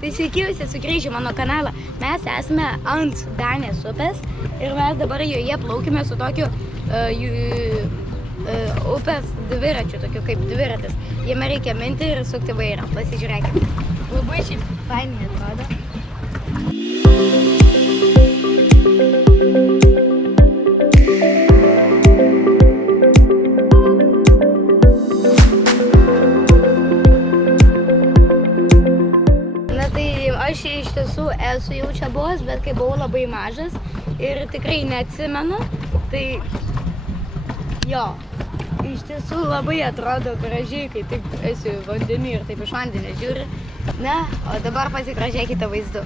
Tai sveiki visi sugrįžę mano kanalą. Mes esame ant Danės upės ir mes dabar joje plaukime su tokiu upės dviračiu, tokiu kaip dviratis. Jame reikia minti ir sukti vairą. Pasižiūrėkime. Labai šiaip fainai atrodo. Aš iš tiesų esu jau čia buvęs, bet kai buvau labai mažas ir tikrai neatsimenu, tai jo, iš tiesų labai atrodo gražiai, kai taip esi vandenį ir taip iš vandenio žiūri. Na, o dabar pasigrožėkite vaizdu.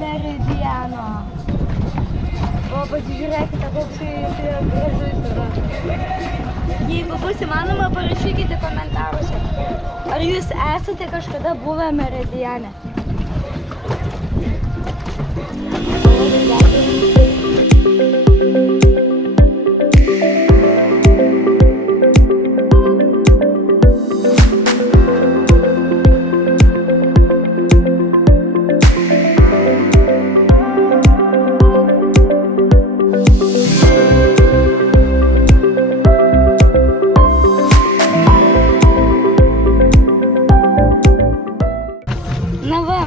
Meridiano. O pasižiūrėkite, koks jis gražus yra. Jeigu bus įmanoma, parašykite komentaruose. Ar jūs esate kažkada buvę Meridiane?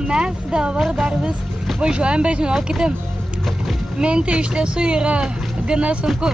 Mes dabar dar vis važiuojam, bet žinokite, minti iš tiesų yra gana sunku.